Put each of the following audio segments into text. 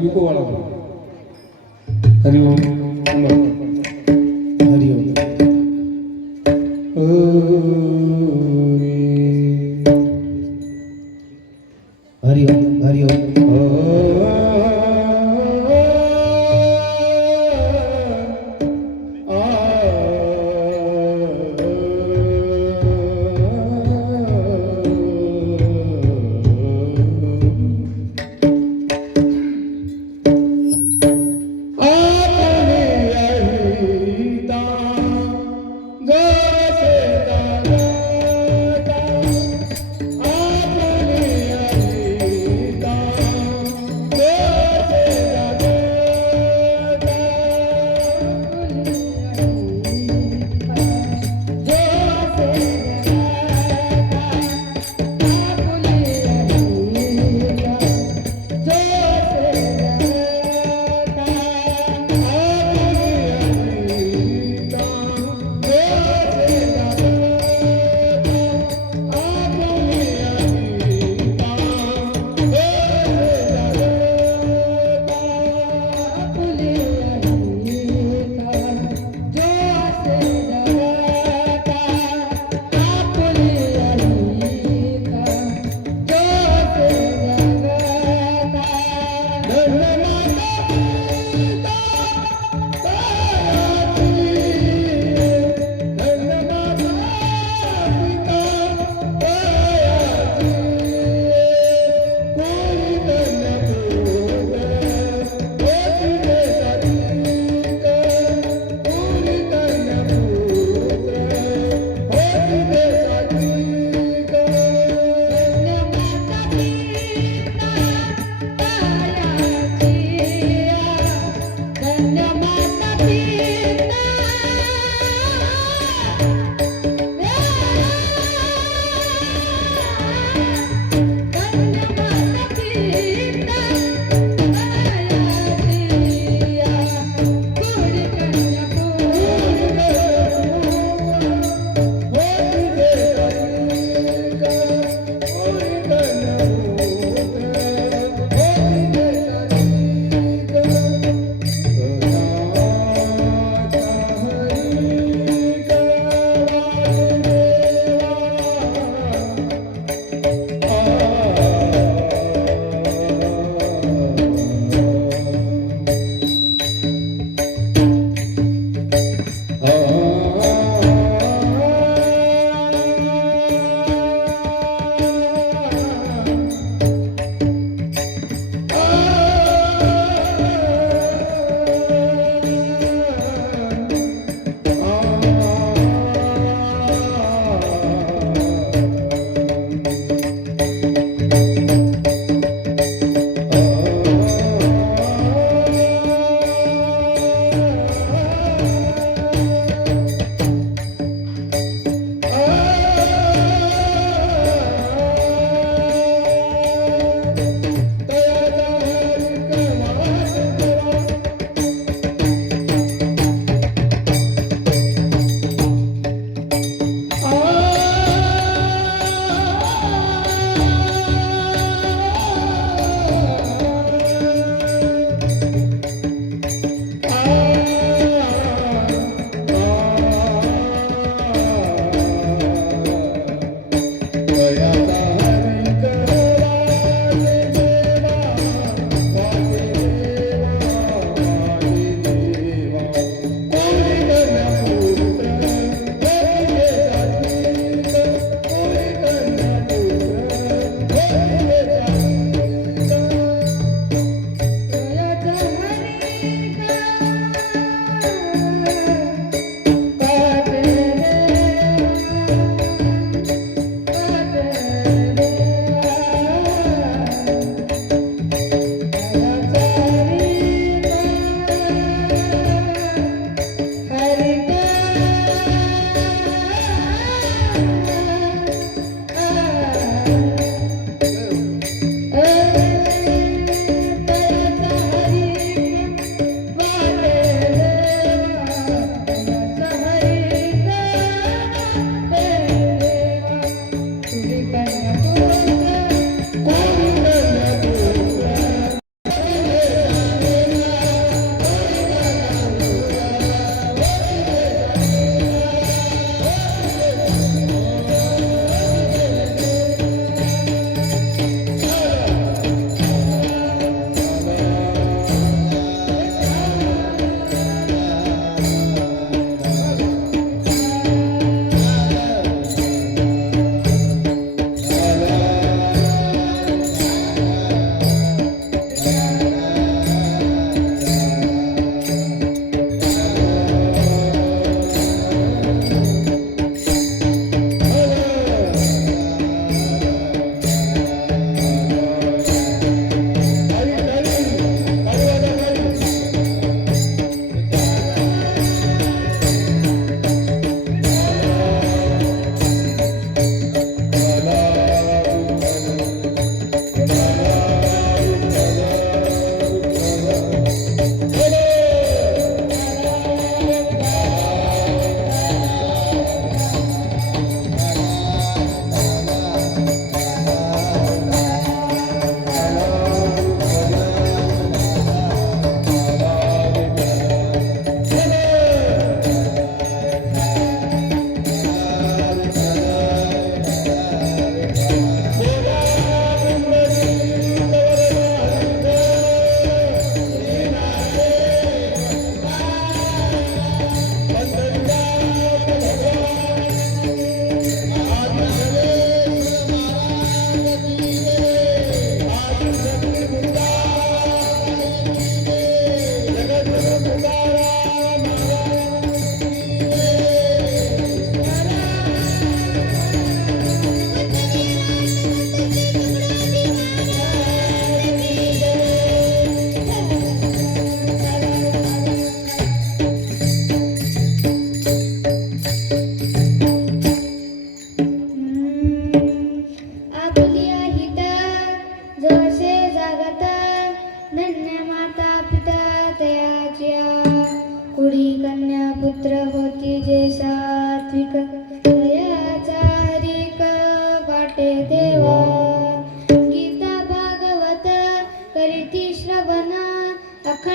विको वाला हरिओम हरिओम हरिओम हरिओम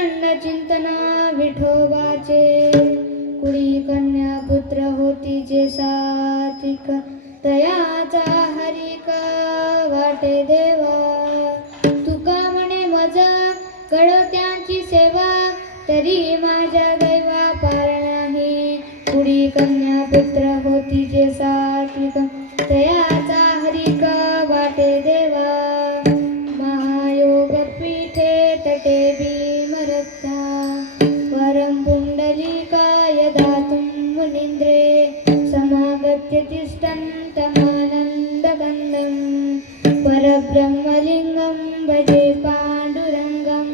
अखंड चिंतन विठोबाचे कुडी कन्या पुत्र होती जे सात्विक तयाचा हरिक वाटे देवा तुका म्हणे मज कळत्यांची सेवा तरी माझ्या दैवा पार नाही कुडी कन्या पुत्र होती जे सात्विक तयाचा हरिक वाटे देवा महायोग पीठे तटे भीमरथा वरं पुंडलिकाय दातुं मुनीन्द्रे समागत्य तिष्ठन्तमानन्दकन्दं परब्रह्मलिङ्गं भजे पाण्डुरङ्गं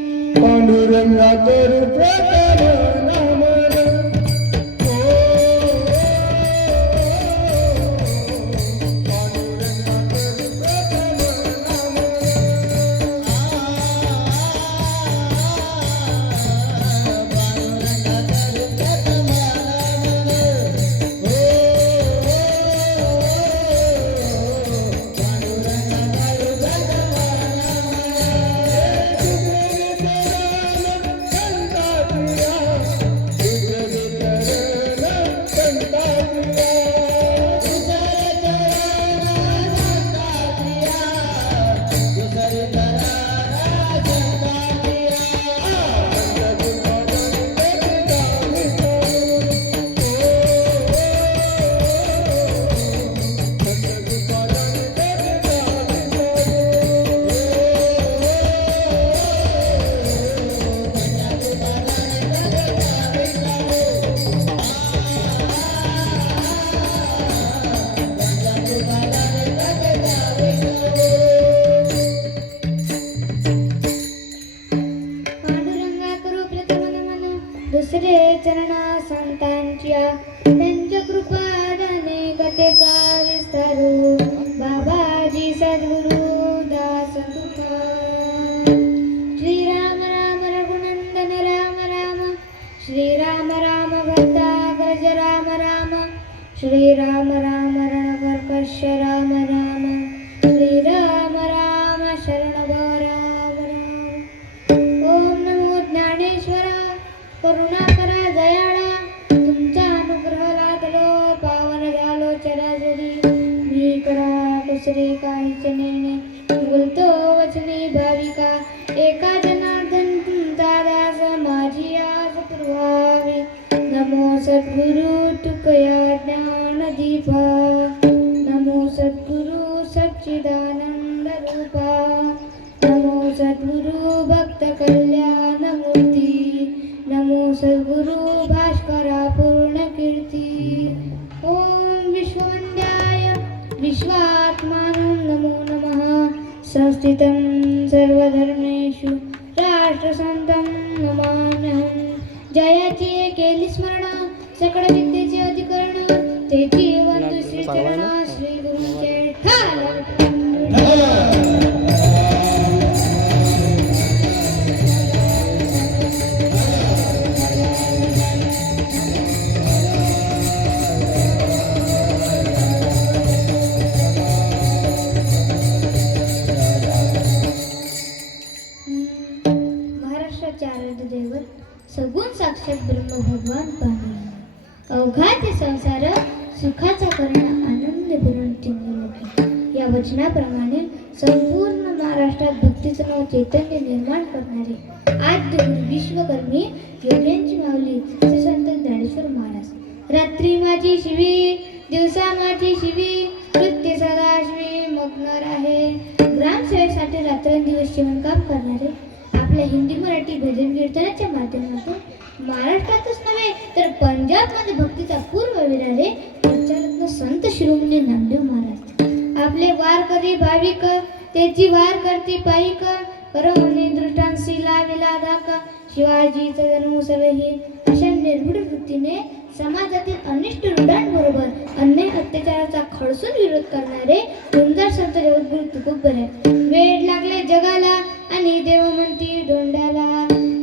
दुसरे चरणा संतांच्या त्यांच्या कृपादाने कथेचा विस्तारू बाबाजी सद्गुरु दास तुकाराम श्रीराम राम रघुनंदन राम राम श्रीराम राम भक्ताग्रज राम राम श्रीराम राम रणकर्कश राम राम श्रीराम राम शरणभ राम राम ओम नमो ज्ञानेश्वरा करुणाकरा दयाळा तुमचा अनुग्रह लादलो पावन झालो चराचरी मी कडा दुसरे काहीच नेणे बोलतो वचनी भाविका एका जनार्दन तुमचा दास माझी आस पुरवावी नमो सद्गुरु तुकया ज्ञान दीपा नमो सद्गुरु सच्चिदानंद रूपा नमो सद्गुरु भक्त कल्याण मूर्ती नमो सद्गुरु भास्करा पूर्ण कीर्ती ओम विश्ववंद्याय विश्वात्मानं नमो नमः संस्थितं सर्वधर्मेषु राष्ट्रसंतं नमाम्यहं जयाची केली स्मरण सकळ विद्येचे अधिकरण तेची वंदू श्री चरण श्री गुरुचे ठाण दैवत सगुण साक्षात ब्रह्म भगवान पांडुरंग अवघाचे संसार सुखाचा कर्ण आनंद भरून चिंतलोकी या वचनाप्रमाणे संपूर्ण महाराष्ट्रात भक्तीचं नाव चैतन्य निर्माण करणारे आद्य गुरु विश्वकर्मी योग्यांची माऊली श्री संत ज्ञानेश्वर महाराज रात्री माझी शिवी दिवसा माझी शिवी कृत्य सदाशिवी मग्न आहे ग्रामसेवेसाठी रात्रंदिवस शिवणकाम करणारे आपल्या हिंदी मराठी भजन कीर्तनाच्या माध्यमातून महाराष्ट्रातच नव्हे तर पंजाबमध्ये भक्तीचा पूर्व विराले प्रचारक संत शिरोमणी नामदेव महाराज आपले वारकरी भाविक त्याची वार करती पायिक परमने दृष्टांसी लाविला दाका शिवाजीचा जन्म सर्वही अशा निर्भीड वृत्तीने समाजातील अनिष्ट रूढांबरोबर अन्याय अत्याचाराचा खडसून विरोध करणारे सुंदर संत जगद्गुरु तुकोबर आहेत. वेळ लागले जगाला आणि देव म्हणती डोंड्याला.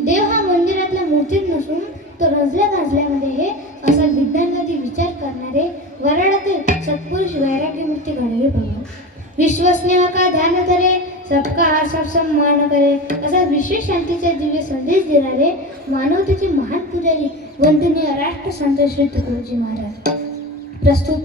देव हा मंदिरातल्या मूर्तीत नसून तो रंजल्या गाजल्यामध्ये हे असा विज्ञानवादी विचार करणारे वराडातील सत्पुरुष वैराग्य मूर्ती घडवे बघा. विश्वस्नेह का ध्यान धरे सबका हार सब मान करे असा विश्व शांतीचा दिव्य संदेश देणारे मानवतेचे महान पुजारी वंदनीय राष्ट्रसंत श्री तुकडोजी महाराज प्रस्तुत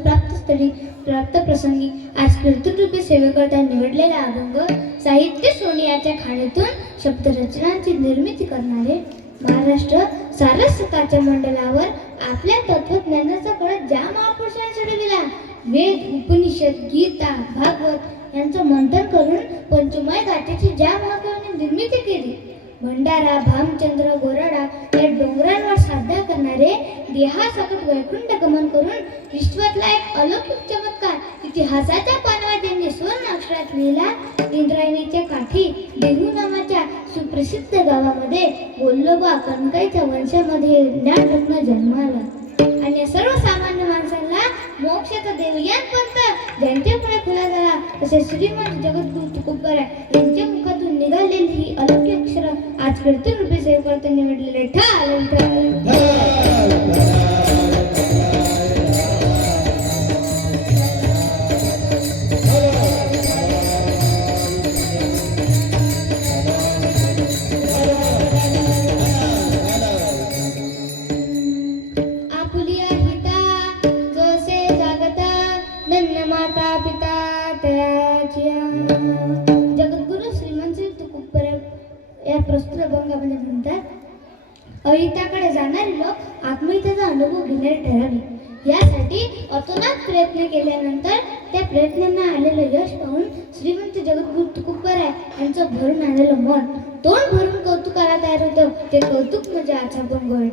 प्राप्त प्रसंगी आज कीर्तनरूपी सेवेकरता निवडलेला अभंग साहित्य सोनियाच्या खाणीतून शब्दरचनांची निर्मिती करणारे महाराष्ट्र सारस्वताच्या मंडलावर आपल्या तत्वज्ञानाचा कळस ज्या महापुरुषांनी चढविला वेद उपनिषद गीता भागवत यांचं मंथन करून पंचमय गाथेची ज्या महाकवींनी निर्मिती केली भंडारा भामचंद्र गोराडा या डोंगरांवर साध्य करणारे देहासकट वैकुंठ गमन करून विश्वातला एक अलौकिक चमत्कार इतिहासाच्या पानावर त्यांनी स्वर्ण अक्षरात लिहिला इंद्रायणीच्या काठी देहू नावाच्या सुप्रसिद्ध गावामध्ये वल्लोबा कणकाईच्या वंशामध्ये ज्ञानरत्न जन्माला आणि सर्वसामान्य माणसांना मोक्षाचा देवयान पंथ ज्यांच्यामुळे खुला झाला तसे श्रीमंत जगद्गुरु तुकोबराय यांच्या मुखातून निघालेली ही अलौकिक अक्षर आज कीर्तन रूपी सेवेकरता निवडलेले माता पिता जगद्गुरु श्रीमंत तुकोबराय या प्रस्तुत अभंगामध्ये म्हणतात अहिताकडे जाणारे लोक आत्महिताचा अनुभव घेणारे ठरावे यासाठी अतोनात प्रयत्न केल्यानंतर त्या प्रयत्नांना आलेलं यश पाहून श्रीमंत जगद्गुरु तुकोबराय यांचं भरून आलेलं मन तोंड भरून कौतुकाला तयार होतं ते कौतुक म्हणजे आजचा अभंग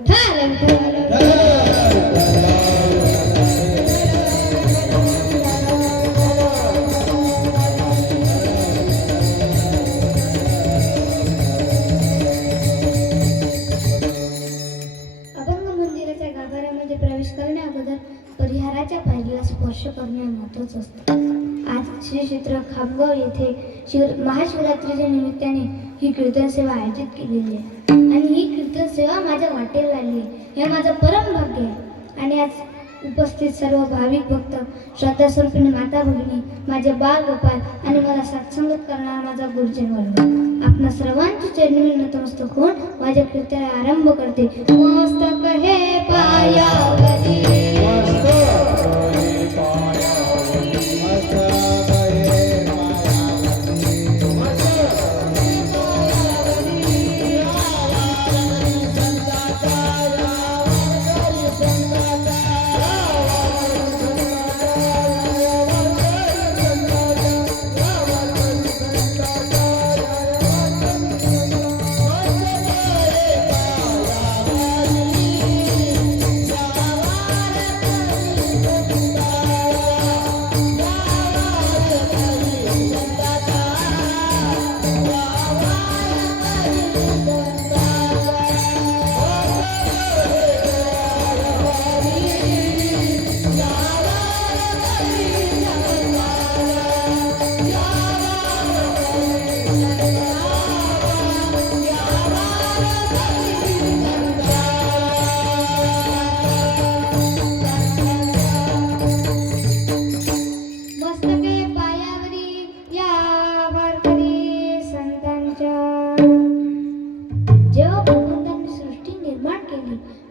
प्रवेश करण्या अगोदर परिहाराच्या पायरीला स्पर्श करणे महत्त्वाचं असतं आज श्री क्षेत्र खामगाव येथे महाशिवरात्रीच्या निमित्ताने ही कीर्तन सेवा आयोजित केलेली आहे आणि ही कीर्तन सेवा माझ्या वाटेला लागली हे माझं परम भाग्य आहे आणि आज उपस्थित सर्व भाविक भक्त श्रद्धास्वरूपिणी माता भगिनी माझे बाळ गोपाल आणि मला सत्संगत करणारा माझा गुरुजन वर्ग आपणा सर्वांची चरणी नतमस्तक होऊन माझ्या कीर्तनाला आरंभ करते मस्तक हे पायावरी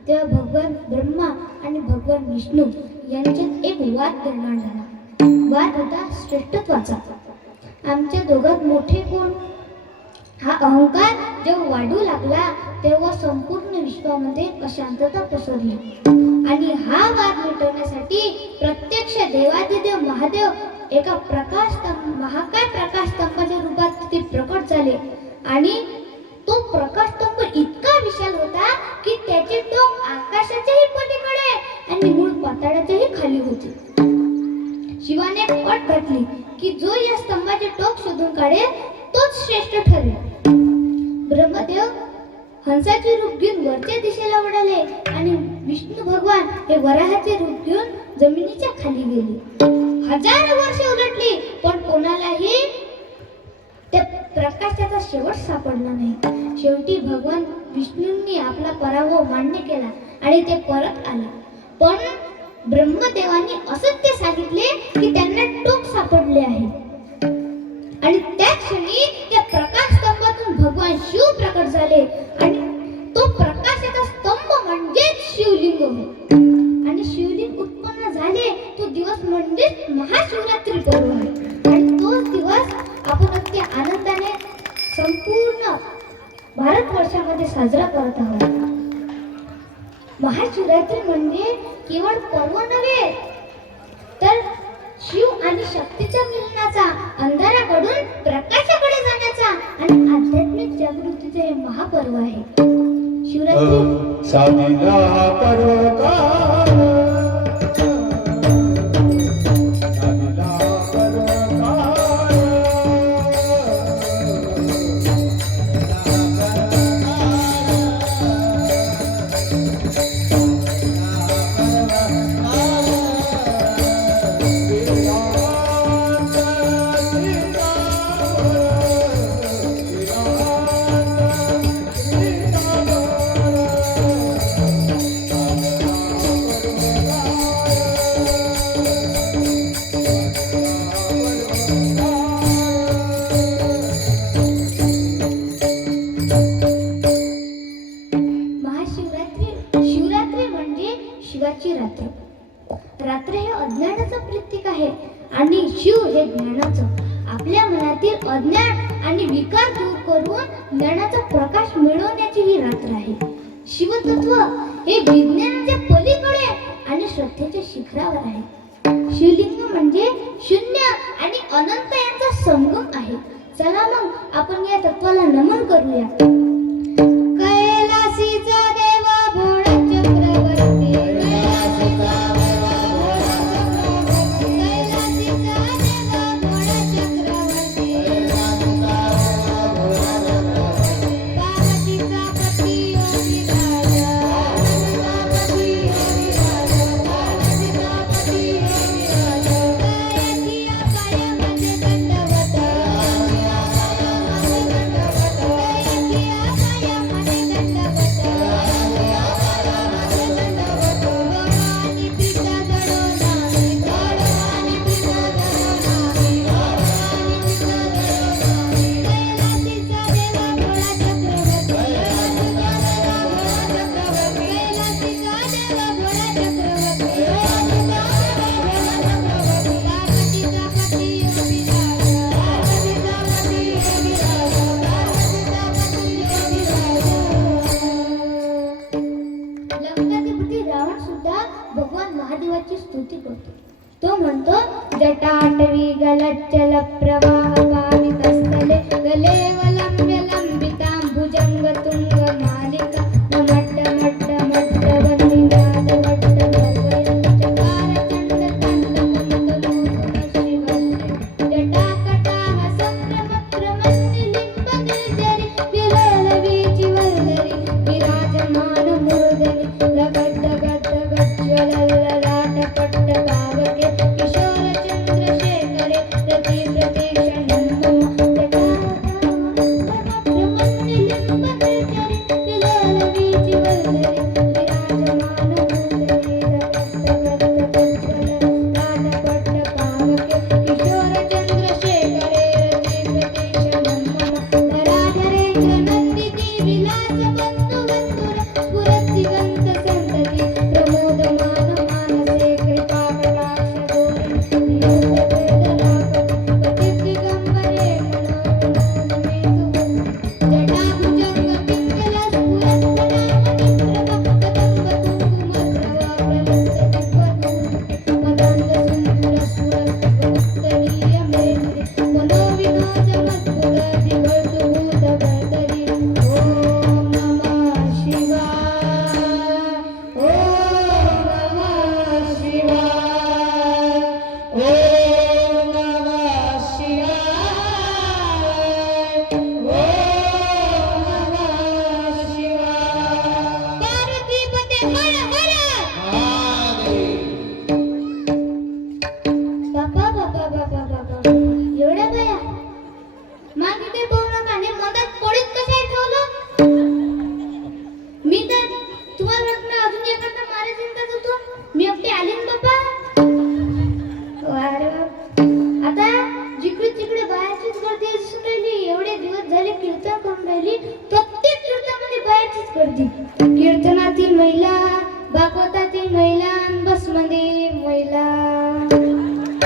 तेव्हा भगवान ब्रह्मा आणि भगवान विष्णू यांच्यात एक वाद निर्माण झाला वाद होता श्रेष्ठत्वाचा आमच्या दोघात मोठे कोण हा अहंकार जेव्हा वाढू लागला तेव्हा संपूर्ण विश्वामध्ये अशांतता पसरली आणि हा वाद मिटवण्यासाठी प्रत्यक्ष देवादिदेव महादेव एका महाकाय प्रकाशस्तंभाच्या रूपात तिथे प्रकट झाले आणि तो प्रकाशस्तंभ इतका विशाल होता की त्याचे टोक आकाशाच्याही पलीकडे आणि मूळ पाताळाच्याही खाली होते शिवाने अट घातली की जो या स्तंभाचे टोक शोधून काढेल तोच श्रेष्ठ ठरेल ब्रह्मदेव हंसाचे रूप घेऊन वरच्या दिशेला उडाले आणि विष्णू भगवान हे वराहाचे रूप घेऊन जमिनीच्या खाली गेले हजारो वर्षे उलटली पण कोणालाही त्या प्रकाशाचा शेवट सापडला नाही शेवटी भगवान विष्णूंनी आपला पराभव मान्य केला आणि ते परत आले पण ब्रह्मदेवांनी असत्य सांगितले की त्यांना टोक सापडले आहे आणि त्या क्षणी त्या प्रकाश स्तंभातून भगवान शिव प्रकट झाले आणि तो प्रकाशाचा स्तंभ म्हणजेच शिवलिंग होय आणि शिवलिंग उत्पन्न झाले तो दिवस म्हणजेच महाशिवरात्री पर्व आहे आणि तोच दिवस आपण अगदी आनंदाने संपूर्ण भारतवर्षामध्ये साजरा करत आहोत. महाशिवरात्री म्हणजे केवळ पर्व नव्हे तर शिव आणि शक्तीच्या मिलनाचा, अंधाराकडून प्रकाशाकडे जाण्याचा आणि आध्यात्मिक जागृतीचे हे महापर्व आहे. शिवरात्री साधीला पर्वकार शिवाची रात्र. रात्र हे अज्ञानाचं प्रतीक आहे आणि शिव हे ज्ञानाचं. आपल्या मनातील अज्ञान आणि विकार दूर करून ज्ञानाचा प्रकाश मिळवण्याची ही रात्र आहे. शिवतत्व हे विज्ञानाच्या पलीकडे आणि श्रद्धेच्या शिखरावर आहे. शिवलिंग म्हणजे शून्य आणि अनंत यांचा संगम आहे. चला मग आपण या तत्वाला नमन करूया. कैलासीचा देवा भोळा चक्रवर्ती, कैलासीचा देवा भोळा चक्रवर्ती, पार्वतीचा पती योगी राजा, पायामध्ये दंडवत, भगवान महादेवाची स्तुती करतो. तो म्हणतो, जटाटवी गलच्चल प्रवाह पावितस्थले गलेवलंब्य लंबितां भुजंग तुंग मालिका मट्ट मट्ट मट्ट वन्निनाद वट्ट भगवयं चकार चंड तंड शिवस्य जटाकटाः संभ्रम प्रमन्निलिम्ब निर्जरि विलोल वीचि वल्लरि विराजमान मूर्धनि लगड्ड गड्ड गज्ज्वल किशोर चंद्रशेखरे रति प्रतीक्षणं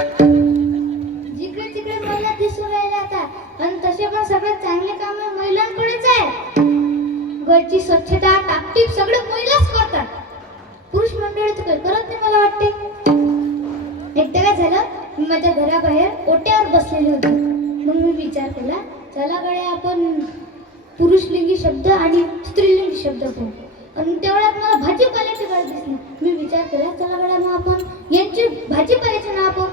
जिकडे तिकडे महिला दिसून राहिल्या आता आणि तसे पण सगळ्यात चांगले काम महिलांकडेच आहे. घरची स्वच्छता टापटीप सगळे महिलाच करतात. पुरुष मंडळी तर काही करत नाही मला वाटते. एकदा काय झालं, मी माझ्या घराबाहेर ओट्यावर बसलेली होती. मग मी विचार केला, चला गड्या आपण पुरुषलिंगी शब्द आणि स्त्रीलिंगी शब्द पाहू. आणि तेवढ्यात मला भाजीपाल्याची गाडी दिसली. मी विचार केला, चला गड्या मग आपण यांची भाजीपाल्याचे नाव पाहू.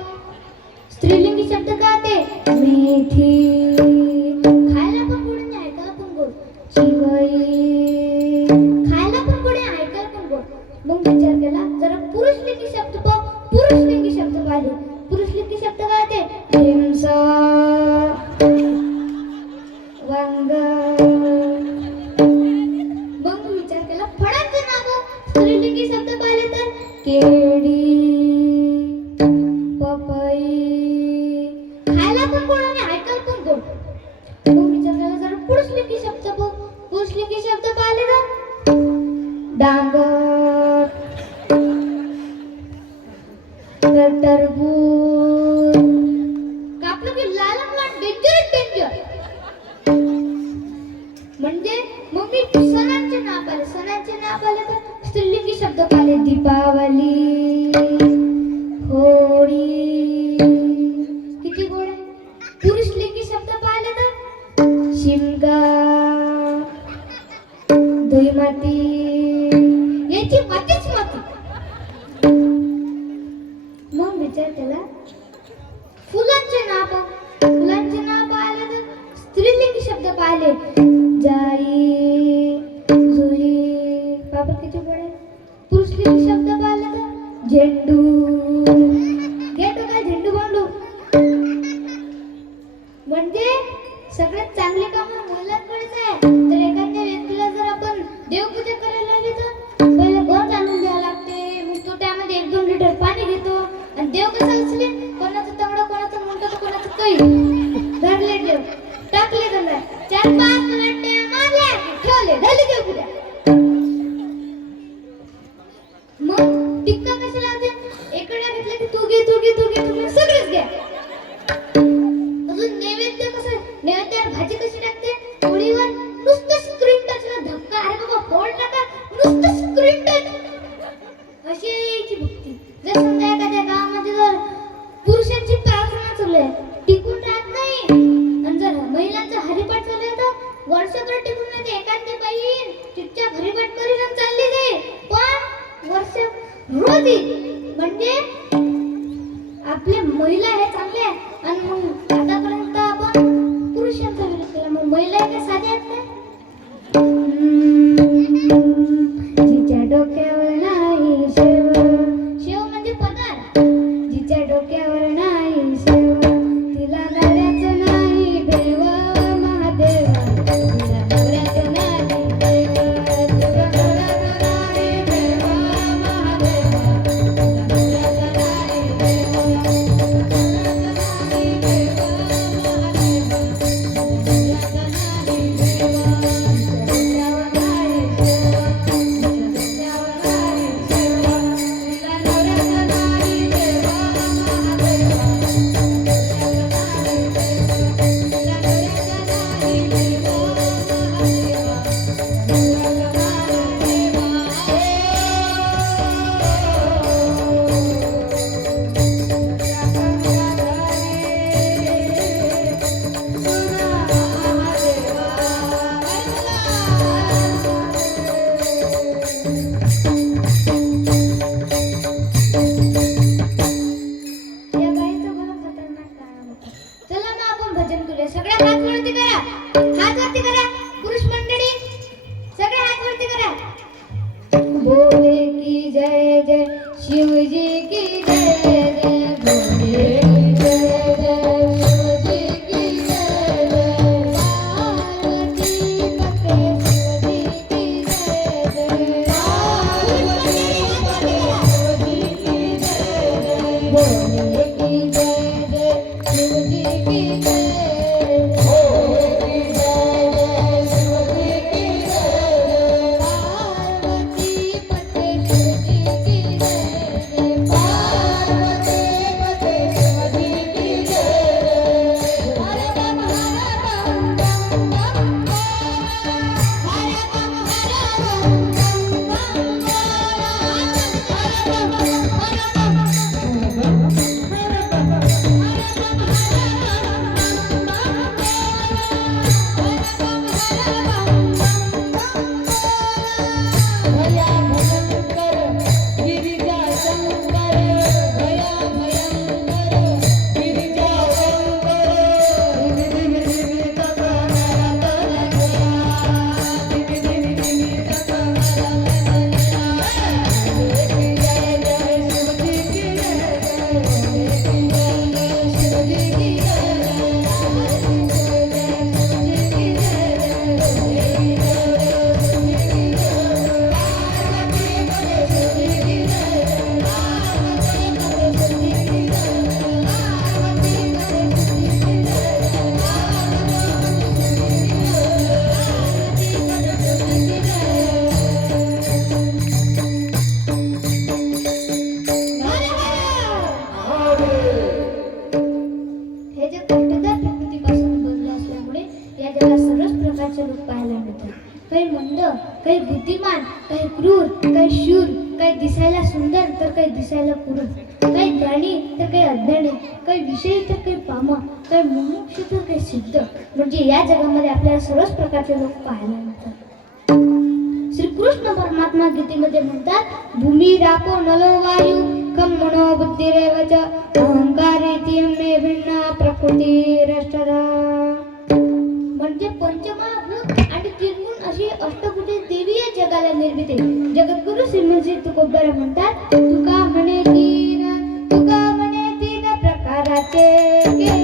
स्त्रीलिंगी शब्द काय ते? मेथी, खायला पण गोड आणि ऐकायला पण गोड. चिवई, खायला पण गोड आणि ऐकायला पण गोड. मग विचार केला, जरा पुरुषलिंगी शब्द पाहू. पुरुषलिंगी शब्द पाहिले. पुरुषलिंगी शब्द काय ते? ढेमसा, वांग. मग विचार केला, फळांचे नाव. स्त्रीलिंगी शब्द पाहिले तर केळी, पपई, खायला पण गोड आणि ऐकायला पण गोड. मग विचार केला, जरा पुरुषलिंगी शब्द पाहू. पुरुषलिंगी शब्द पाहिले तर डांगर, टरबूज. कापलं की लाल डेंजर. म्हणजे मग मी सणांचे नाव पाहिले. सणांचे नाव पाहिले तर स्त्रीलिंगी शब्द पाहिले. दीपावली, होळी, किती गोड आहे. पुरुषलिंगी शब्द पाहिले तर शिमगा, धुई माती, याची मातीच माती. मग विचार केला, फुलांचे नाव पाहू. फुलांचे नाव पाहिले तर स्त्रीलिंगी शब्द पाहिले. जाई, जुई, बाबा किती गोड आहे. पुरुषलिंगी शब्द पाहिले तर झेंडू. झेंडू काय? झेंडू बांडू. म्हणजे सगळ्यात चांगले काम महिलांकडेच आहे. तर एखाद्या व्यक्तीला जर आपण देवपूजा करायला लागली तर पहिले गंज आणून द्यावं लागते. मग तो त्यामध्ये 1-2 लिटर पाणी घेतो आणि देव कसा उचले, कोणाचं तंगडं, कोणाचं मुंडं, कोणाचं काही धरले देव, टाकले गंगा, 4-5 पलाट्या मारल्या, ठेवले, झाली देवपूजा. मग टिक्का कशी लावते? एकडा घेतला की तू घे, तू घे, तू घे, तू घे, सगळेच घ्या. अजून नैवेद्य कसं? नैवेद्यावर भाजी कशी टाकते? पोळीवर नुसतं स्क्रीन टचला धक्का. अरे बाबा फोड टाका, नुसतं स्क्रीन टच. अशी यायची भक्ती. जर समजा एखाद्या गावामध्ये जर पुरुषांची प्रार्थना चालू आहे, टिकून राहत नाही. आणि जर महिलांचा हरिपाठ चालू आहे तर वर्षभर टिकून राहते. एखादी बाई चुपचाप हरिपाठ करीन आणि चालली जाईल. पण वर्ष रोज येईल. म्हणजे आपले महिला हे चांगले आहे. आणि मग आतापर्यंत आपण पुरुषांचा विरोध केला. मग महिला काय साध्या आहेत काय? जिच्या डोक्यावर नाही शेव. शेव म्हणजे पदार. जिच्या डोक्यावर नाही शेव, तिला नवऱ्याचं नाही देव. महादेवा, तिला नवऱ्याचं नाही देव. तिला नवऱ्याचं नाही देव. महादेवा, तिला नवऱ्याचं नाही देव. रूप पाहायला मिळतात. काही मंद, काही बुद्धिमान, काही क्रूर, काही शूर, काही दिसायला सुंदर तर काही दिसायला कुरूप, काही ज्ञानी तर काही अज्ञानी, काही विषयी तर काही पामा, काही मुमुक्षु तर काही सिद्ध. म्हणजे या जगामध्ये आपल्याला सर्वच प्रकारचे लोक पाहायला मिळतात. श्रीकृष्ण परमात्मा गीतेमध्ये म्हणतात, भूमी रापो नलो वायू खम मनो बुद्धिरेव च अहंकारेति मे भिन्ना प्रकृतिरष्टधा. म्हणजे पंचमहाभूत आणि त्रिगुण अशी अष्टभुजे देवी या जगाला निर्मिती. जगद्गुरु श्रीमंत तुकोबरा म्हणतात, तुका म्हणे तीन प्रकाराचे केले.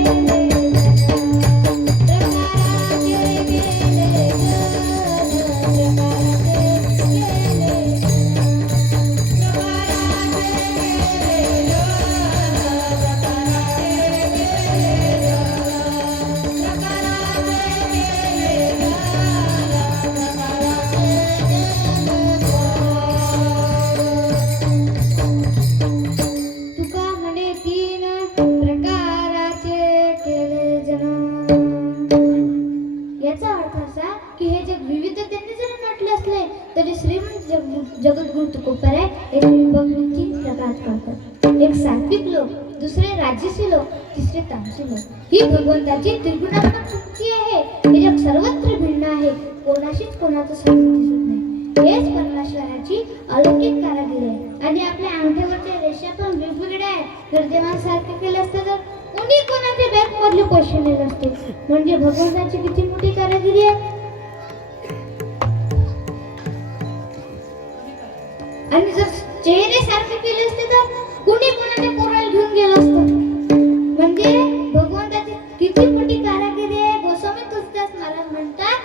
तरी श्रीमंत जगद्गुरु तुकोबरा हे विभक्ती 3 प्रकारात करतात. एक सात्विक लोक, दुसरे राजसी लोक, तिसरे तामसी लोक. ही भगवंताची त्रिगुणात्मक शक्ती आहे. हे जग सर्वत्र भिन्न आहे, कोणाशीच कोणाचं साम्य दिसत नाही. हेच परमेश्वराची अलौकिक कारागिरी आहे. आणि आपल्या अंगठ्यावरच्या रेषा पण वेगवेगळ्या आहेत. जर देवांसारखे केले असते तर कोणी कोणाच्या बँक मधले पैसे नेले असते. म्हणजे भगवंताची किती मोठी कारागिरी आहे. आणि जर चेहरे सारखे केले असते तर कुणी कोणाच्या पोराला घेऊन गेलं असतं. म्हणजे भगवंताची किती मोठी कारागिरी आहे. गोस्वामी तुलसीदास महाराज म्हणतात,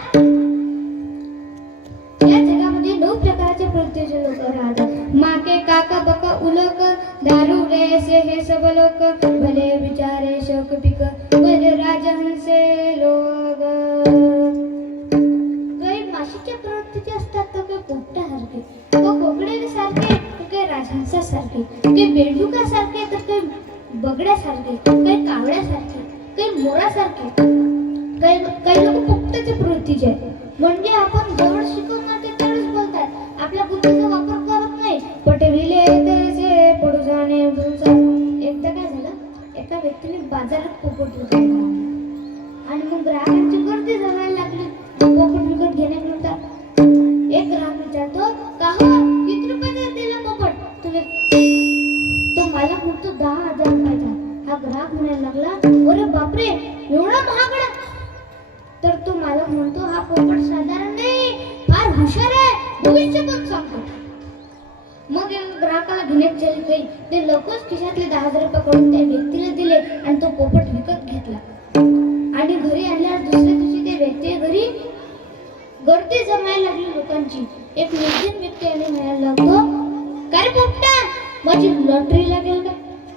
या जगामध्ये 9 प्रकारचे प्रवृत्तीचे लोक राहतात. माके काका बका उलोक दारू रेसे हे सब लोक भले विचारे शोक पिक भले राजहंसे लोक. काही माशीच्या प्रवृत्तीचे असतात तर काही पोपटासारखे, कोकडेसारखे तर काही राजहंसासारखे, काही बेंडुकासारखे तर काही बगड्यासारखे, काही कावड्यासारखे, काही मोरासारखे. काही लोक पोपटाच्या प्रवृत्तीचे आहेत. म्हणजे आपण जवळ शिकवणार ते तरच बोलतात, आपल्या बुद्धीचा वापर करत नाही. पटविले तसे पडू जाणे. एकदा काय झालं, एका व्यक्तीने बाजारात पोपट विकायला आणि मग ग्राहकांची गर्दी जमायला लागली पोपट विकत घेण्याकरता. एक ग्राहक विचारतो, का हो किती रुपयाचा दिला पोपट तुम्ही? तो मालक म्हणतो 10,000 रुपयाचा. हा ग्राहक म्हणायला लागला, अरे बापरे एवढा महागडा. तर तो मालक म्हणतो, हा पोपट साधारण नाही, फार हुशार आहे, भविष्य पण सांगतो. मग ग्राहकाला घेण्यात झाली काही. ते लोकच खिशातले 10,000 रुपये काढून त्या व्यक्तीला दिले आणि तो पोपट विकत घेतला. आणि घरी आणल्यावर दुसऱ्या दिवशी ते व्यक्ती घरी गर्दी जमायला लागली लोकांची. एक निर्धन व्यक्ती आले म्हणायला लागतो, काय रे पोपटा माझी लॉटरी लागेल का?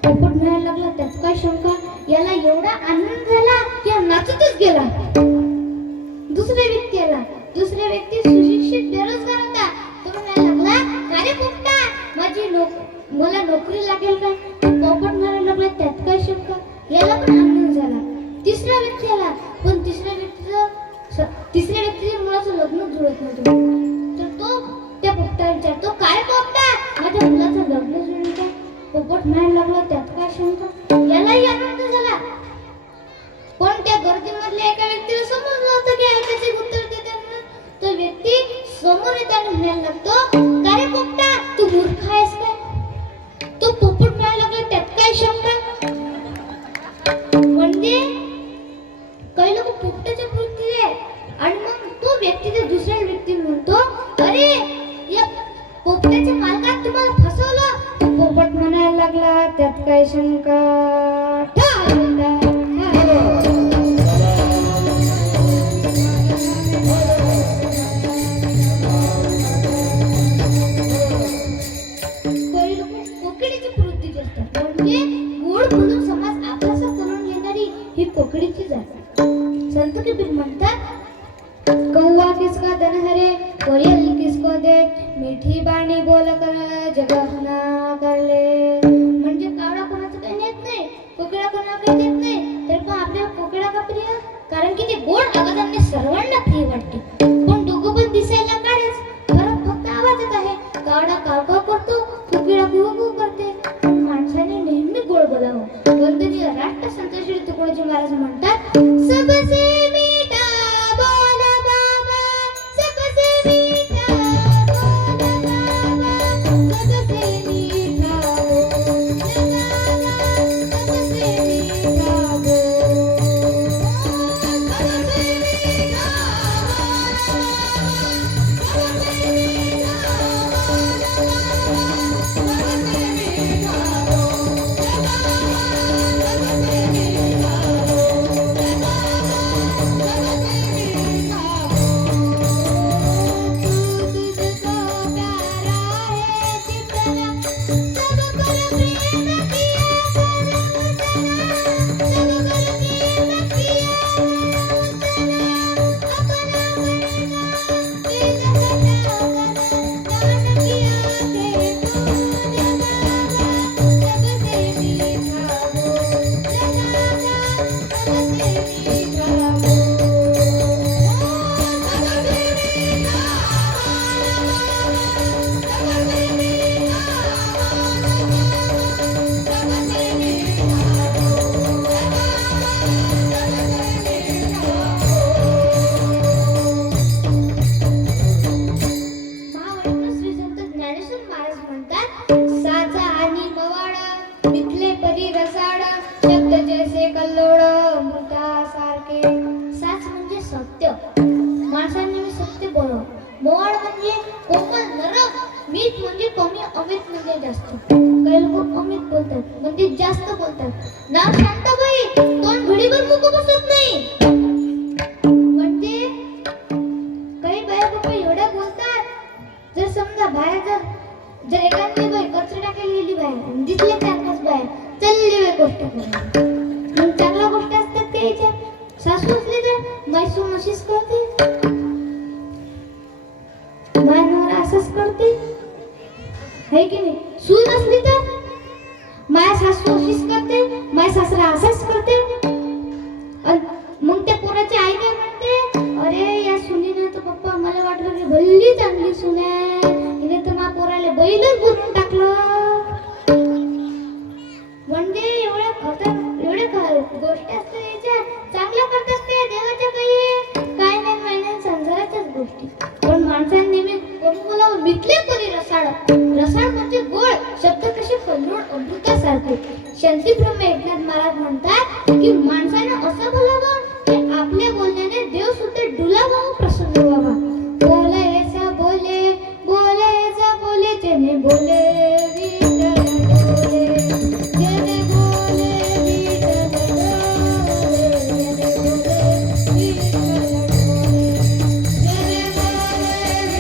पोपट म्हणायला लागला, त्यात काय शंका. याला एवढा आनंद झाला की हा नाचतच गेला. दुसऱ्या व्यक्ती सुशिक्षित बेरोजगार होता. तो म्हणायला लागला, काय रे पोपटा माझी मला नोकरी लागेल का? पोपट म्हणायला लागला, त्यात काय शंका. याला पण आनंद झाला. तिसरा व्यक्ती आला, पण तिसऱ्या व्यक्तीच्या मुलाचं लग्न जुळत नव्हतं. तर तो त्या पोपटाला विचारतो, काय पोपटा माझ्या मुलाचं लग्न जुळेल का? पोपट म्हणायला लागला, त्यात काय शंका. यालाही आनंद झाला. पण त्या गर्दीमधल्या एका व्यक्तीला समजलं होतं की ऐकायचे उत्तर देते म्हणून. तो व्यक्ती समोर येताना म्हणायला लागतो, काय रे पोपटा तू मूर्ख आहेस काय? तो पोपट म्हणायला लागला, त्यात काय शंका. म्हणजे काही लोक पोपटाच्या प्रवृत्तीचे आहे. आणि मग तो व्यक्ती त्या दुसऱ्या व्यक्ती म्हणतो, अरे या पोपटाच्या मालकात तुम्हाला फसवलं. तो पोपट म्हणायला लागला, त्यात काय शंका. काही लोक कोकिळीची प्रवृत्तीचे असतात. म्हणजे गोड बोलून समाज आपलासा करून घेणारी ही कोकिळीची जात. संत कबीर म्हणतात, कौवा किसका धन हरे कोयल किसको दे मीठी बाणी बोल कर जगहना करले. म्हणजे कावळा कोणाचं काही नेत नाही, कोकिळा कोणाला काही देत नाही, तरी पण आपल्या कोकिळा का प्रिय? कारण की ते गोड आवाजाने सर्वांना प्रिय वाटते. पूजनीय राष्ट्रसंत श्री तुकडोजी महाराज म्हणतात, सबसे मीठा बोल बाबा, सबसे मीठा बोल बाबा, सबसे मीठा बोल बाबा, सबसे मीठा बोल, सबसे मीठा मीठ म्हणजे कमी, अमित म्हणजे जास्त. काही लोक अमित बोलतात म्हणजे जास्त बोलतात. नाव शांताबाई, तोंड घडीभर मुक बसत नाही. म्हणजे काही बाया बाबा एवढ्या बोलतात, जर समजा बाहेर जर एखादी बाई कचरा टाकायला गेली बाहेर, दिसले त्याच बाहेर चालली बाई गोष्ट करायला, मग चांगल्या गोष्टी असतात त्या याच्या. सासू असली तर मैसूर अशीच करते, मानवर असंच करते, है की नाही. सून असली तर माया सासू अशीच करते, माया सासरा असाच करते. मग त्या पोराची आई काय म्हणते, अरे या सुनीने तर पप्पा मला वाटलं की भल्ली चांगली सून आहे, हिने तर मा पोराला बैलच बनवून टाकलं. म्हणजे एवढ्या गोष्टी असतात याच्या, चांगल्या करतात त्या देवाच्या काही काय नाही महिन्यात संसाराच्याच गोष्टी. पण माणसाने नेहमी बोलावं मिथले करी रसाळ. रसाळ म्हणजे गोड शब्द, कसे कल्लोळ अमृतासारखे. शांतीप्रम एकनाथ महाराज म्हणतात की माणसाने असं बोलावं की आपल्या बोलण्याने देव सुद्धा डुलावा, प्रसन्न व्हावा. बोले ऐसा बोले, बोले ऐसा बोले, जेने बोले विठ्ठल बोले, जेने बोले विठ्ठल बोले, जेने बोले विठ्ठल बोले, जेने बोले विठ्ठल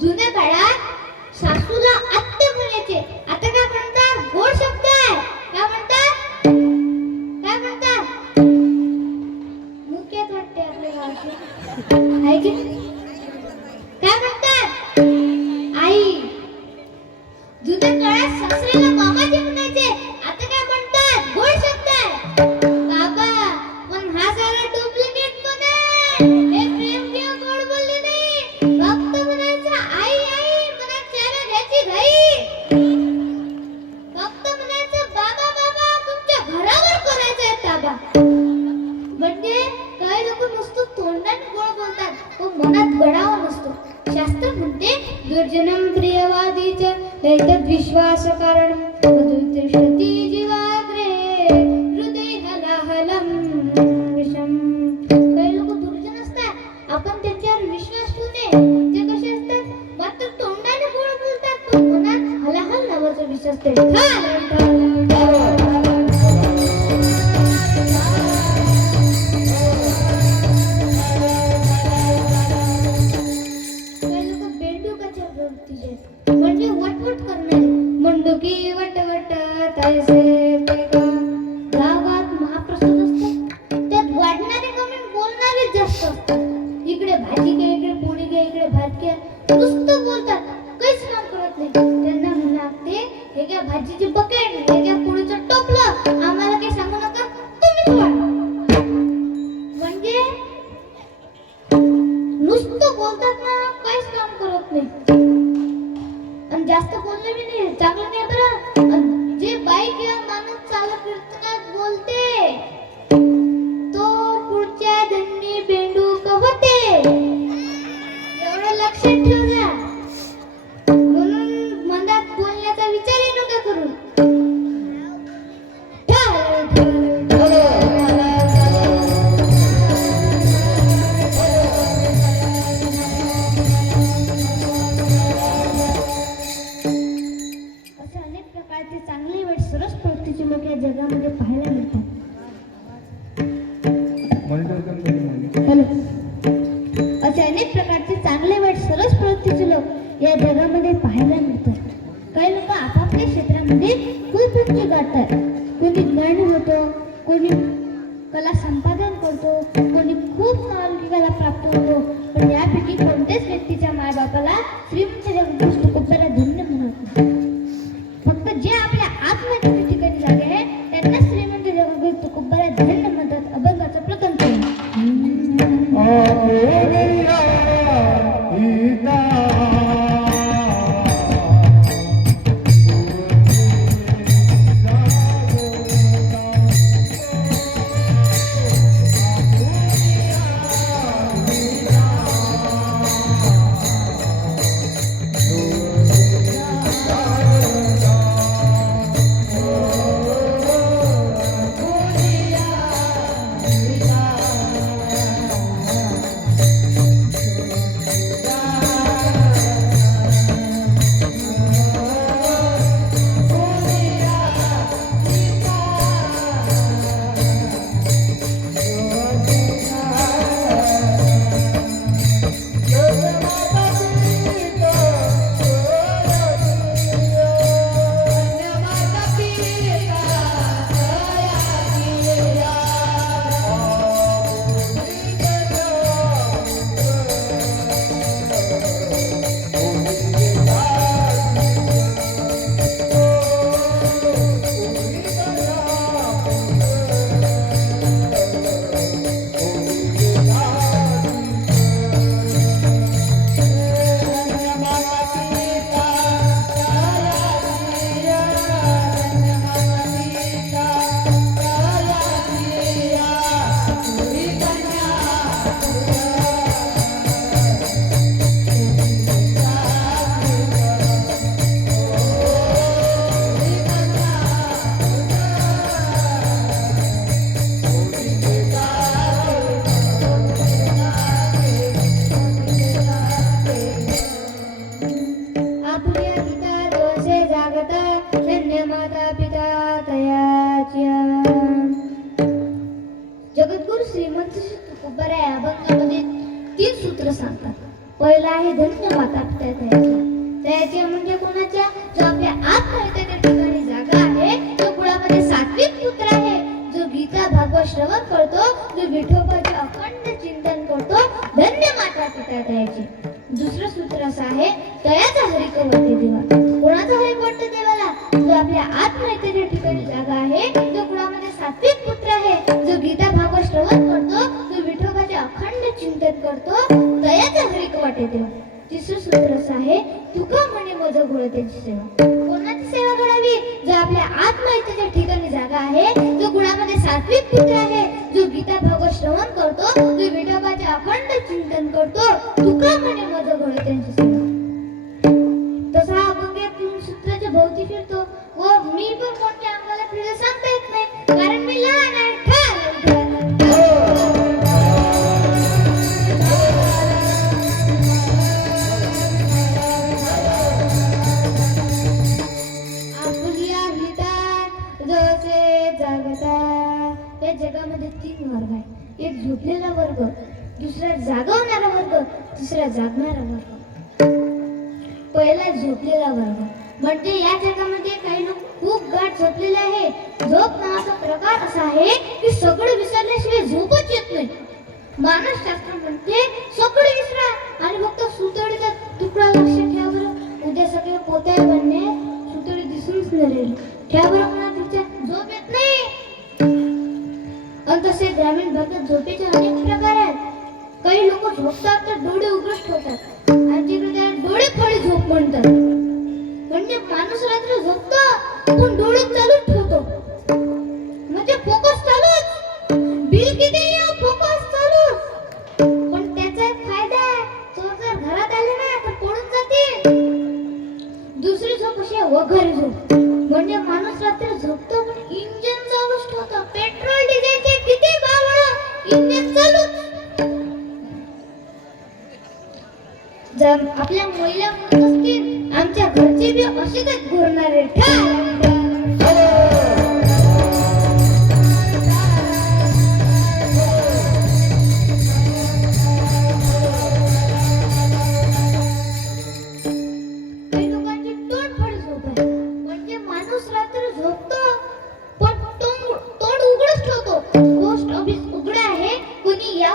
जुन्या काळात सासूला आत्या म्हणायचे, आता काय म्हणतात, गोड शब्द आहे. काय म्हणतात, काय म्हणतात, मुख्यात वाटते आपल्या गावाची, आहे की काय म्हणतात, आई. जुन्या काळात सासऱ्याला मामाजी म्हणायचे, आता काय म्हणतात, गोड शब्द आहे. बाबा पण हा सारा डुप्लिकेट पण आहे, हे प्रेम किंवा गोड बोलले नाही. फक्त म्हणायचं आई आई, म्हणत चेहरा घ्यायची घाई. फक्त म्हणायचं बाबा बाबा, तुमच्या घरावर करायचं आहे ताबा. म्हणजे काही लोक नुसतं तोंडाने गोड बोलतात, पण मनात गडावा नसतो. शास्त्र म्हणते, दुर्जनम प्रियवादीच नैतद विश्वास कारणम, मधुतिष्ठति जीवाग्रे हृदय हलाहलम विषम. काही लोक दुर्जन असतात, आपण त्यांच्यावर विश्वास ठेवू नये. ते कसे असतात, मात्र तोंडाने गोड बोलतात, पण मनात हलाहल नावाचा विश्वास असते. म्हणजे वटवट करणारे, मंडुकी वटवट तायसे ते गा. गावात महाप्रसाद असतो, त्यात या जगामध्ये पाहायला मिळतात. काही लोक आपापल्या क्षेत्रामध्ये खूप उच्च गाठतात. कोणी ज्ञानी होतो, कोणी कला संपादन करतो, कोणी खूप नावाला प्राप्त होतो. पण यापैकी कोणत्याच व्यक्तीच्या मायबापाला श्रीमंत जगदीश तुकोबारा धन्य म्हणत नाही. फक्त जे आपल्या आत्महत्येच्या ठिकाणी जागे आहे त्यांना श्रीमंत जगदीश तुकोबारा धन्य म्हणतात. अभंगाचा प्रकल्प जगद्गुरु श्रीमंत तुकोबारा या अभंगामध्ये 3 सूत्र सांगतात. पहिलं आहे धन्य माता पिता तयाची म्हणजे कोणाच्या? जो आपल्या आत्महत्येच्या ठिकाणी जागा आहे, जो कुळामध्ये सात्विक पुत्र आहे, जो गीता भागवत श्रवण करतो, जो विठोबाचे अखंड चिंतन करतो. धन्य माता पिता तयाची. दुसरं सूत्र असं आहे तयाचा हरिक वाटते देवा. कोणाचा हरिक वाटते देवाला? जो आपल्या आत्महत्येच्या ठिकाणी जागा आहे, जो कुळामध्ये सात्विक पुत्र आहे, जो गीता भागवत श्रवण करतो, जो विठोबाचे अखंड चिंतन करतो. तयाचा हरिक वाटे देवा. तिसरं सूत्र असं आहे तुका म्हणे मज गुळतेची सेवा. कोणाची सेवा करावी? जो आपल्या आत्महत्येच्या ठिकाणी जागा आहे, जो कुळामध्ये सात्विक पुत्र आहे, जो गीता भागवत श्रवण करतो, जो विठोबाचे अखंड चिंतन करतो. तुका म्हणे मज गुळतेची सेवा. तसा हा अभंग 3 सूत्राच्या भोवती फिरतो व मी पण कोणत्या अंगाला फिरत सांगता येत नाही, कारण मी लहान आहे. या जगामध्ये 3 वर्ग आहेत. एक झोपलेला वर्ग, दुसरा जागवणारा वर्ग, तिसरा जागणारा वर्ग. पहिला झोपलेला वर्ग म्हणजे या जगामध्ये काही लोक खूप गाढ झोपलेले आहे. झोप नावाचा प्रकार असा आहे की सगळं विसरल्याशिवाय झोपच येत नाही. मानसशास्त्र म्हणते सगळं विसरा आणि फक्त सुतळीचा तुकडा लक्षात ठेवा बरं. उद्या सगळे पोत्या बनणे सुतळी दिसूनच नाही राहिली. ठेवा बरं मनात विचार. झोप येत नाही. आणि तसे ग्रामीण भागात झोपेचे अनेक प्रकार आहेत. काही लोक झोपतात तर डोळे उघडच ठेवतात आणि तिकडे त्याला डोळे फळी झोप म्हणतात. म्हणजे माणूस रात्री झोपतो पण डोळे चालूच ठेवतो, म्हणजे फोकस चालूच. बिल किती फोकस चालूच. पण त्याचा एक फायदा आहे, चोर जर घरात आले ना तर पळून जाते. दुसरी झोप अशी आहे वघारी झोप. म्हणजे माणूस रात्री झोपतो पण इंजिन चालूच ठेवतो. पेट्रोल डिझेलचे किती भाव वाढो, इंजिन चालूच. जर आपल्या महिला म्हणत असतील आमच्या घरचे बी असेच घोरणारे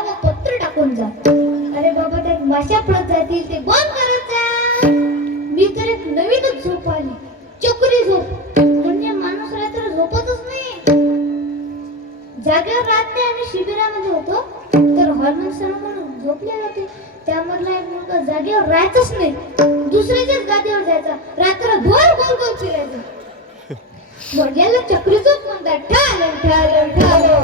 व पत्र टाकून जा. अरे बाबा त्यात माशा पडत जातील, ते बंद करत जा. मी तर एक नवीनच झोप आली, चक्री झोप. म्हणजे माणूस रात्र झोपतच नाही. जागेवर राहत नाही. आम्ही शिबिरामध्ये होतो तर हॉर्मोन सर म्हणून झोपले होते. त्यामधला एक मुलगा जागेवर राहायचंच नाही, दुसऱ्याच्याच गादीवर जायचा, रात्रभर गोल गोल फिरायचा. याला चक्री झोप म्हणतात. ठालो ठालो ठालो.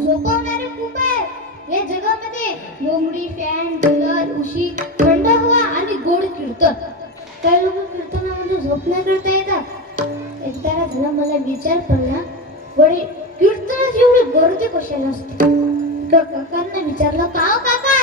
झोपवणारे खूप आहेत या जगामध्ये. लोमडी, फॅन, कूलर, उशी, थंड हवा आणि गोड कीर्तन. काही लोक कीर्तनामध्ये झोपण्याकरता येतात. एकदा झाला मला विचार पडला, वडील कीर्तनाची एवढी गर्दी कशाला असते. काकांना विचारलं, का हो काका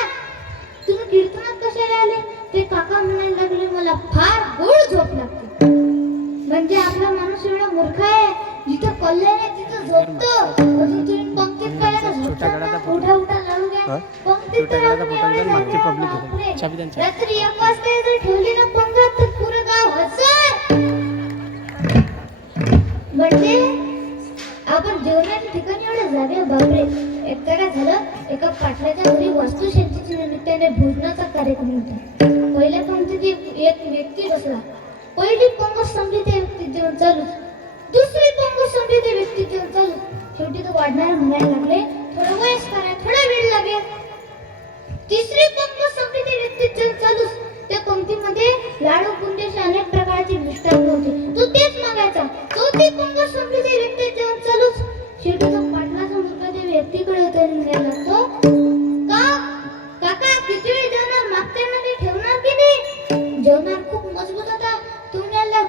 तुम्ही कीर्तनात कशाला आले. ते काका म्हणायला लागले, मला फार गोड झोप लागते. म्हणजे आपला माणूस एवढा मूर्ख आहे, जिथं कल्याण आहे तिथं झोपतो. अजून तुम्ही पंक्तीत करायला झोपता. उठा उठा लावू द्या पंक्तीत. तर रात्री 1 वाजता जर ठेवली ना पंगत तर पुरं गाव हसत. म्हणजे आपण जेवणाच्या ठिकाणी एवढ्या जागे. बापरे, एकदा काय झालं, एका पाटलाच्या घरी वास्तुशांतीच्या निमित्ताने भोजनाचा कार्यक्रम होता. पहिल्या पंक्तीत एक व्यक्ती बसला. पहिली पंगत संगीत त्या व्यक्ती जेवण चालू, दुसरी पंगत संगीत त्या व्यक्ती जेवण चालू. शेवटी तो वाढणारा म्हणायला लागले, थोडं वयस्कर आहे, थोडा वेळ लागेल. तिसरी पंगत संगीत त्या व्यक्ती जेवण चालूच. त्या पंक्तीमध्ये लाडू, बुंदी अशा अनेक प्रकारची मिष्टान्न होती. तो तेच मागायचा. चौथी पंगत संगीत त्या व्यक्ती जेवण चालूच. शेवटी तो पाटलाचा मुलगा त्या व्यक्तीकडे म्हणायला लागतो, काका किती वेळ जेवणार, मागच्यांना काही ठेवणार की नाही. जेवणार खूप मजबूत होता.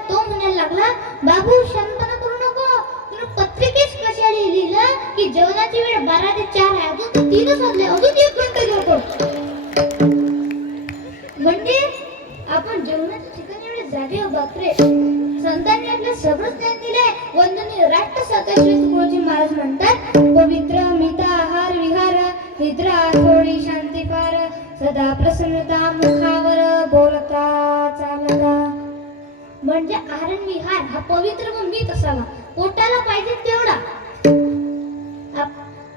तो म्हणायला लागला, बाबू शांतपणा करू नको. तुला पत्रिकेच कशाला लिहिलं की जेवणाची वेळ 12 ते 4 आहे, अजून तू 3च वाजले, अजून 1 घंटा घेतो. म्हणजे आपण जेवणाच्या ठिकाणी एवढे जागे. बापरे, संतांनी आपल्या सगळं ज्ञान दिले. वंदनीय राष्ट्र सतश्री तुकडोजी महाराज म्हणतात, पवित्र मिता आहार विहार, निद्रा थोडी शांती फार, सदा प्रसन्नता मुखावर, बोलता चालता. म्हणजे आहार विहार हा पवित्र व मित असावा. पोटाला पाहिजे तेवढा.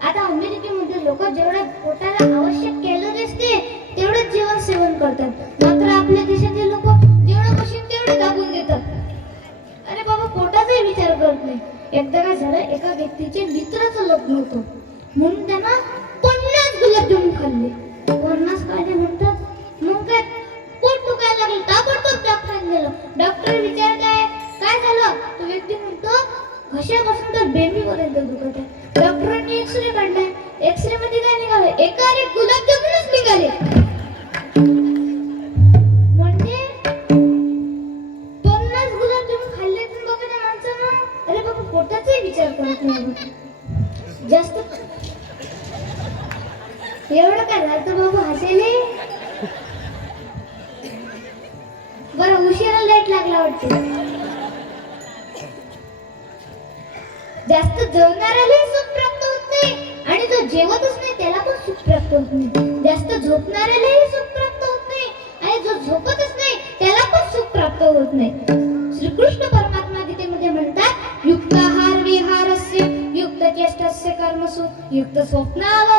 आता अमेरिकेमध्ये लोक जेवढं पोटाला आवश्यक कॅलरी असते तेवढंच जेवण सेवन करतात. मात्र आपल्या देशातील लोक जेवढं बसून तेवढे दाबून देतात. अरे बाबा, पोटाचाही विचार करत नाही. एकदा काय झालं, एका व्यक्तीचे मित्राचं लग्न होतं म्हणून त्यांना 50 गुलाबजामुन खाल्ले. 50 खाल्ले म्हणतात. मग काय पोट दुखायला लागलं, ताबडतोब डॉक्टरांनी नेलं. डॉक्टर विचारताय काय झालं. तो व्यक्ती म्हणतो, घशापासून तर बेंबीपर्यंत दुखत आहे. डॉक्टरांनी एक्सरे काढलाय. एक्सरे मध्ये काय निघाले, एका एक गुलाबजामुनच निघाले. म्हणजे 50 गुलाबजामुन खाल्ले तर बघा त्या माणसानं. अरे बाबा, पोटाचाही विचार करत नाही. जास्त एवढं काय झालं बाबा हसेले. बरं, उशिरा लाईट लागला वाटतं. जास्त जेवणाऱ्यालाही सुख प्राप्त होत नाही आणि जो जेवतच नाही त्याला पण सुख प्राप्त होत नाही. जास्त झोपणाऱ्यालाही सुख प्राप्त होत नाही आणि जो झोपतच नाही त्याला पण सुख प्राप्त होत नाही. श्रीकृष्ण परमात्मा गीतेमध्ये म्हणतात, युक्त आहार विहारस्य युक्त चेष्टस्य कर्मसु युक्त स्वप्नाव